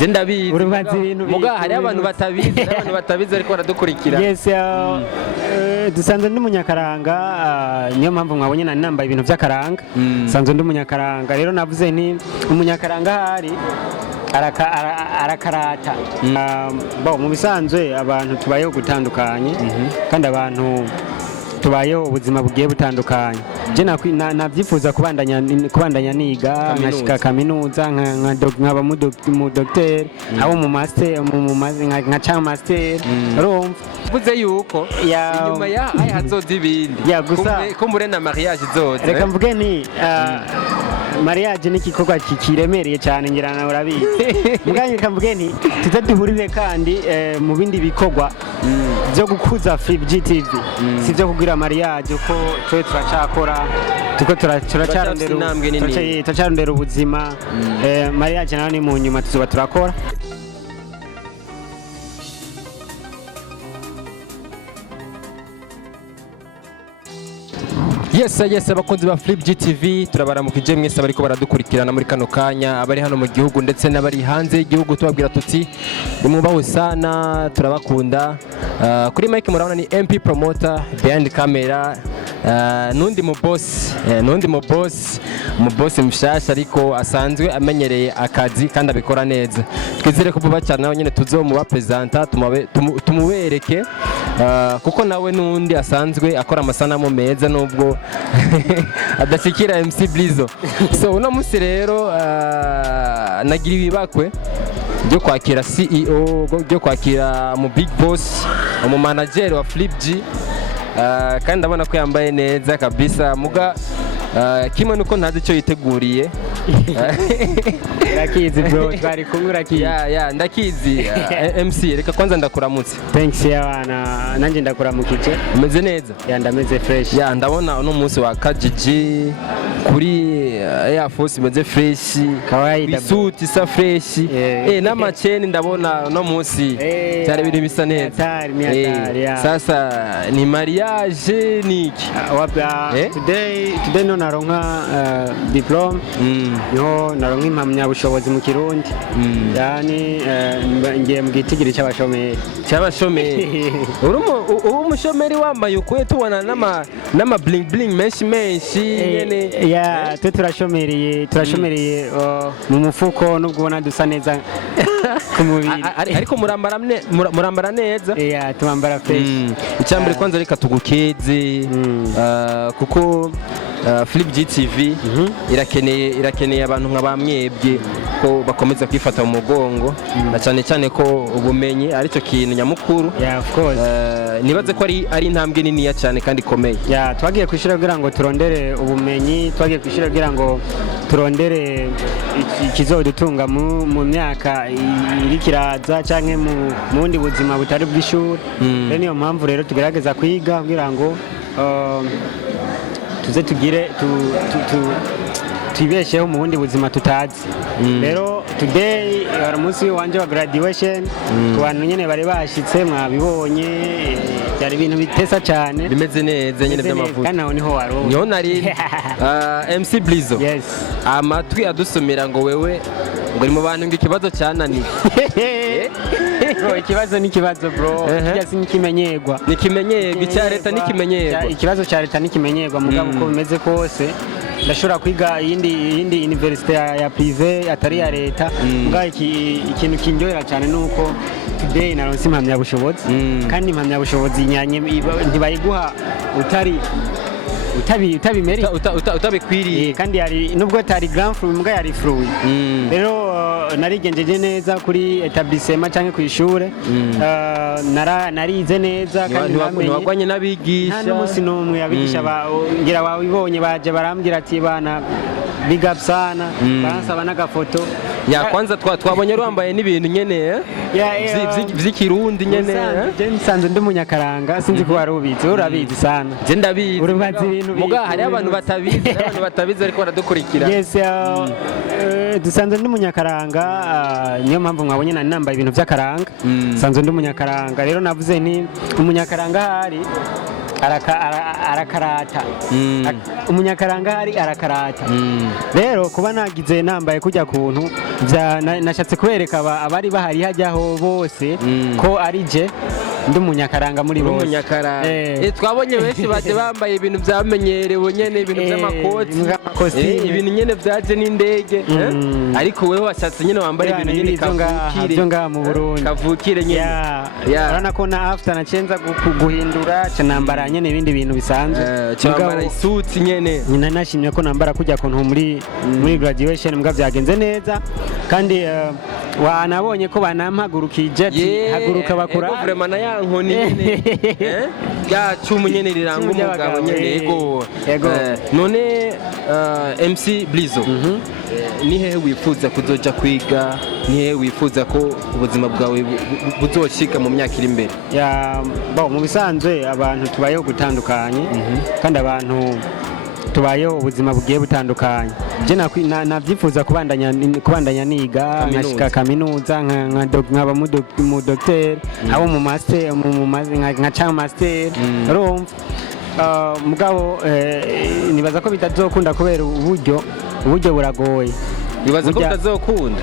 je ndabizi urubazi ibintu muga hari abantu batabizi ariko baradukurikira. Yes, dusanzwe ndi munyakaranga, niyo mpamvu mwabonye nani nambaye ibintu by'akaranga. Sanzwe ndi munyakaranga, rero navuze nti umunyakaranga hari arakarata. Mu bisanzwe abantu tubayeho gutandukanye, kandi abantu tubayeho ubuzima bugiye butandukanye. Je navyifuza kubandanya niga nkashika kaminuza nkaba mu docteur abo mu master nka cha master urumva uvuze yuko inyuma ya hazoza ibindi ko murena mariage izoza. Reka mvuge ni mariage ni igikorwa kiremereye cyane ngira nawe urabizi. Muganye reka mvuge ni tuze duhurire kandi mu bindi bikorwa byo gukuza Flip GTV, si byo kugira mariage uko twe turacakora tuko turacarondera ubuzima. Mariage nayo ni mu nyuma tuzoba turakora. Yes abakunzi ba Flip GTV turabaramukije mwese bariko baradukurikirana muri kano kanya, abari hano mu gihugu ndetse n'abari hanze y'igihugu, tubabwira tuti nimwubaho sana, turabakunda. Kuri mic murabona ni MP Promoter, behind camera nundi mu boss mushasha ariko asanzwe amenyereye akazi kandi abikora neza. Twizere ko vuba cyane nawe nyene tuzomuba presenta tumubereke kuko nawe nundi asanzwe akora amasanamu meza nubwo adashikira MC Blizo. So uno musi rero nagira ibibakwe byo kwakira CEO, byo kwakira mu big boss, mu manager wa Flip G, kandi ndabona ko yambaye neza kabisa. Muga kimwe nuko ntazi icyo yiteguriye. Rakizi bro, twari kumwe rakizi. Ndakizi. MC reka kwanza ndakuramutse. Thanks yana, nanje ndakuramukije. Umeze neza? Ndameze fresh. Ndabona uno munsi wa Kajiji kuri Air Force imeze fresh, kawaida. Suit isa fresh. N'amacheni ndabona uno munsi cyari ibintu bisa neza. Sasa ni mariage niki? Today no naronka diploma. Niho naronka impamyabushobozi mu Kirundi. Yani ngiye mu gitigiri cy'abashomeri. Ubu umushomeri wambaye ukuye tubona n'ama bling bling menshi nyene. Twe turashomereye mu mufuko nubwo ubona dusa neza ku mubiri. Ariko murambara neza. Tumambara fresh. Icyambere kwanza reka tugukeze kuko Flip GTV irakeneye abantu nka bamwebwe ko bakomeza kwifata mu mugongo, na cyane ko ubumenyi ari cyo kintu nyamukuru. Of course. Nibaze ko ari intambwe nini ya cyane kandi ikomeye. Twagiye kwishira kugira ngo turondere ubumenyi, twagiye kwishira kugira ngo turondere ikizodutunga mu myaka iri kiraza canke mu bundi buzima butari bw'ishuri. Niyo mpamvu rero tugerageza kwiga kugira ngo tuze tugire twibesheho mu bundi buzima tutazi. Rero today ari umunsi wanje wa graduation, ku bantu nyene bari bashitse mwabibonye, byari ibintu bitesa cyane, bimeze neza nyene by'amavuta. Kana niho waro niho nari MC Blizo. Yes, amatwi adusomera ngo wewe ngo uri mu bantu ngo ikibazo cyananiye. Bro, ikibazo ni kibazo bro, cyasi nikimenyerwa icya leta nikimenyerwa, ikibazo cya leta nikimenyerwa. Mugabo uko bimeze kose ndashobora kwiga iyindi university ya privé atari ya leta. Mugabo ikintu kinjohera cyane nuko today naronse impamyabushobozi, kandi impamyabushobozi ntibayiguha utabimeri utabikwiriye, kandi yari nubwo tari grand fruit mbwa yari fruit. Rero narigenjeje neza kuri etablissement cyangwa ku ishure. Narize neza kandi ntiwagwanye n'abigisha. Nta n'umunsi n'umwe abigisha ngira wabibonye baje barambwira ati bana big up sana, bansaba n'agafoto. Kwanza twabonye wambaye n'ibintu nyene vy'ikirundi nyene. Je nsanzwe ndi munyakaranga, sinzi ko wari ubizi. Urabizi sana. Je ndabizi. Urubazi ibintu muga hari abantu batabizi ariko baradukurikira. Yes, dusanzwe ndi munyakaranga, niyo mpamvu mwabonye nani nambaye ibintu by'akaranga. Sanzwe ndi munyakaranga, rero navuze nti umunyakaranga hari arakarata umunyakaranga hari arakarata rero kuba nagize nambaye kujya kuntu nashatse kubereka abari bahari hajyaho bose ko ari je ndi umunyakaranga muri bose twabonye benshi baje bambaye ibintu byamenyerewe nyene ibintu by'amakoti ibintu nyene byaje n'indege ariko wewe washatse nyene wambara ibintu nyene kavukire nga mu Burundi kavukire nyene urana ko na after nacenza guhindura nambara nyene ibindi bintu bisanzwe cyambara isuti nyene nashimye ko nambara kujya kuntu muri graduation mbwa byagenze neza kandi wanabonye ko banampagurukije ati haguruka bakura vraiment na yankoni nyene yacu nyene riranga umugabo nyene yego none MC Blizo ni hehe wifuza kuzoja kwiga ni hehe wifuza ko ubuzima bwawe buzoshika mu myaka iri imbere mu bisanzwe abantu tubayeho gutandukanye kandi abantu tubayeho ubuzima bugiye butandukanye je navyifuza kubandanya niga nkashika kaminuza nkaba mu docteur abo mu master nka cha master urumva mugabo nibaza ko bitazokunda kubera uburyo buragoye nibaza ko bitazokunda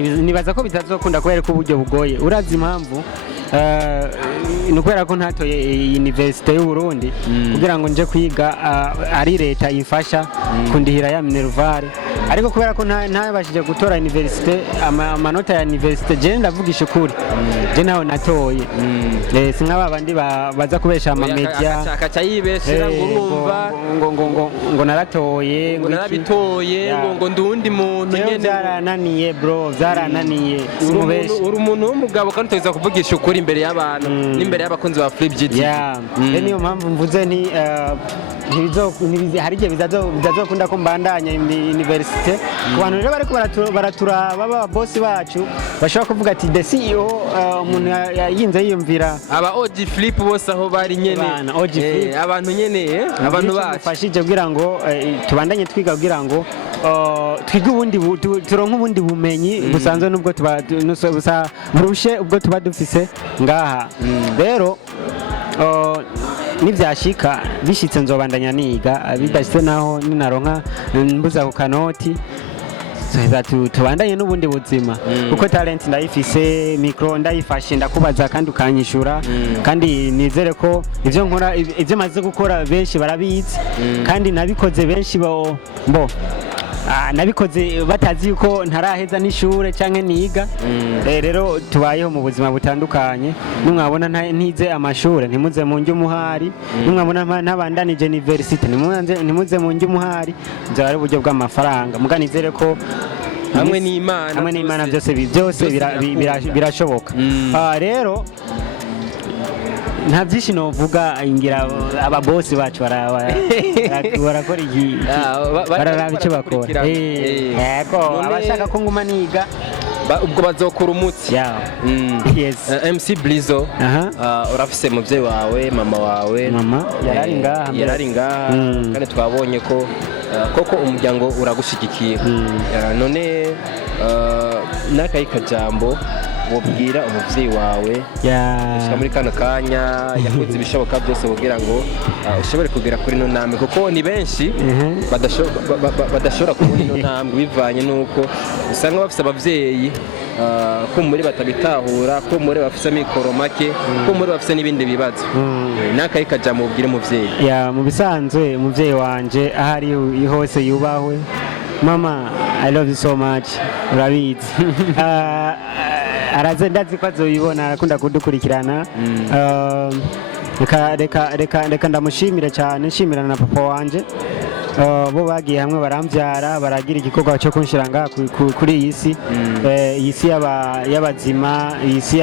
nibaza ko bitazokunda kubera ko uburyo bugoye urazi impamvu nukubera ko ntatoye universite y'u Burundi kugira ngo nje kwiga ari leta imfasha kundihira ya Minerval ariko kubera ko ntabashije gutora universite amanota ya universite je ndavugisha ukuri je naho natoye si nk'aba bandi baza kubesha ama media akaca yibeshera ngo urumva ngo naratoye ngo narabitoye ngo ndundi muntu nyene byarananiye bro byarananiye uri umuntu w'umugabo kandi uteza kuvugisha ukuri imbere y'abantu n'imbere y'abakunzi ba Flip GT niyo mpamvu mvuze nti hari igihe bizazokunda ko mbandanya universite ku bantu rero bariko baraturaba baba boss bacu bashobora kuvuga ati the CEO umuntu yinze yiyumvira aba OG Flip bose aho bari nyene abantu nyene abantu bafashije kugira ngo tubandanye twiga kugira ngo twige ubundi turonke ubundi bumenyi busanzwe nubwo burushe ubwo tuba dufise ngaha rero nivyashika bishitse nzobandanya niga bidashitse naho ninaronka mbuza ku kanoti tubandanye n'ubundi buzima kuko talent ndayifise micro ndayifashe ndakubaza kandi ukanyishura kandi nizere ko ivyo nkora ivyo maze gukora benshi barabizi kandi nabikoze benshi nabikoze batazi yuko ntaraheza n'ishure canke niga rero tubayeho mu buzima butandukanye nimwabona ntize amashure ntimuze mu njye umuhari nimwabona ntabandanije university ntimuze mu njye umuhari nzaba ari uburyo bw'amafaranga muga nizere ko hamwe n'Imana byose birashoboka rero nta byinshi novuga ngira ababosi bacu barakora iki bararaba icyo bakora abashaka ko nguma niga ubwo bazokura umutsi MC Blizo urafise muvyeyi wawe mama wawe yarari ngaha kandi twabonye ko koko umuryango uragushigikiye none n'akayi kajambo wobwira umuvyeyi wawe ushika muri kano kanya yakoze ibishoboka byose kugira ngo ushobore kugera kuri no ntambwe kuko ni benshi badashobora kubona ino ntambwe bivanye nuko usanga bafise abavyeyi ko muri batabitahura ko muri bafise mikoro make ko muri bafise n'ibindi bibazo n'akayi kajambo wobwira umuvyeyi mu bisanzwe umuvyeyi wanje ahari hose yubahwe mama I love you so much urabizi araze ndazi ko azoyibona arakunda kudukurikirana reka ndamushimire cyane nshimira na papa wanje bo bagiye hamwe barambyara baragira igikorwa cyo kunshira ngaha kuri iyi si iyi si y'abazima iyi si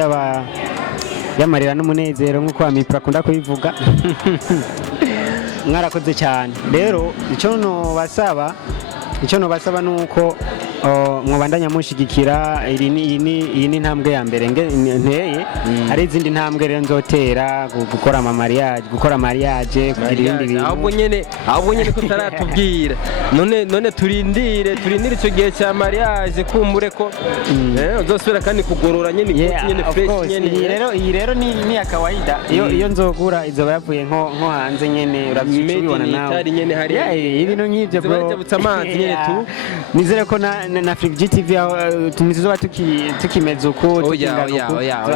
y'amarira n'umunezero nk'uko amipra akunda kubivuga mwarakoze cyane rero icyo nobasaba nuko mwabandanya mushigikira iyi ni intambwe ya mbere nteye hari izindi ntambwe rero nzotera gukora mariage kugira ibindi bintu ahubwo nyene ko taratubwira none turindire icyo gihe cya mariage kumbure ko uzosubira kandi kugorora nyene nyene fresh nyene iyi rero ni ya kawaida iyo nzogura izoba yavuye nko hanze nyene urabyibona nawe ibintu nk'ibyo bro amazi nyene tu nizere ko na Flip GTV tumizoba tukimeze uko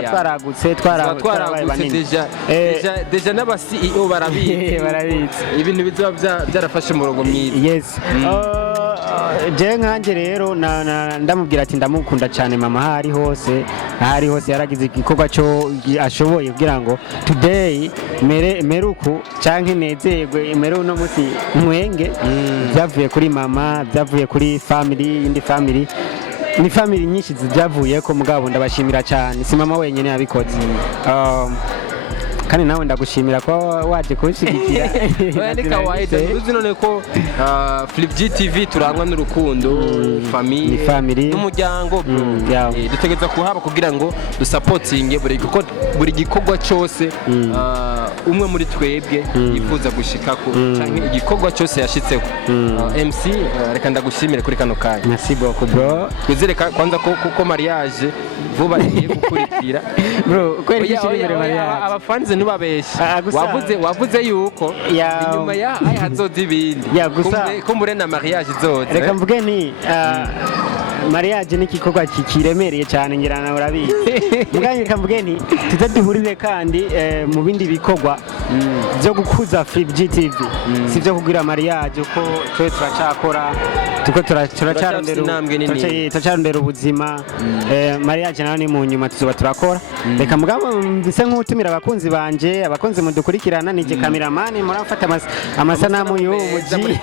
twaragutse deja n'aba CEO barabizi ibintu bizoba byarafashe umurongo mwiza. Yes. Je nkanje rero ndamubwira ati ndamukunda cyane mama ahari hose yaragize igikorwa cyo ashoboye kugira ngo today meruku canke nezerwe mere uno musi mwenge byavuye kuri mama byavuye kuri family indi family ni family nyinshi byavuye ko mugabo ndabashimira cyane si mama wenyene yabikoze kandi nawe ndagushimira ko waje kunshigikira ni kawaida uzi none ko Flip GTV turangwa n'urukundo family n'umuryango dutegeza kuhaba kugira ngo dusupportinge buri gikorwa cyose umwe muri twebwe yifuza gushikako canke igikorwa cyose yashitseho MC reka ndagushimire kuri kano kanya. Merci beaucoup bro. Twizere kwanza ko mariage vuba igiye gukurikira bro kweri gishimire mariage abafanze ntubabeshe wavuze yuko inyuma ya hazoza ibindi kumbure na mariage izoza reka mvuge ni mariage ni igikorwa kiremereye cyane ngira nawe urabizi muganye reka mvuge ni tuze duhurire kandi mu bindi bikorwa byo gukuza Flip GTV si byo kugira mariage uko twe turacakora tuko turacarondera ubuzima mariage nayo ni mu nyuma tuzoba turakora reka mugabo mbise nk'utumira abakunzi banje abakunzi mudukurikirana nije cameraman murafata amasanamu y'umuji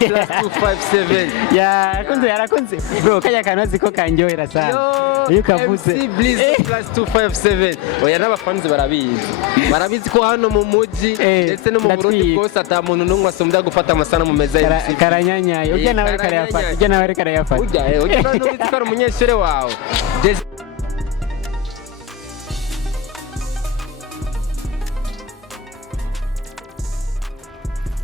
yarakunze bro kaya kanazi ko kanjohera sana iyo kavuze MC Blizzard +257 oya n'abafanzi barabizi ko hano mu muji ndetse no mu Burundi bwose ata muntu n'umwe asomda gufata amasanamu meza karanyanyaye ujya nawe karayafata ujya n'ubitwara umunyeshure wawe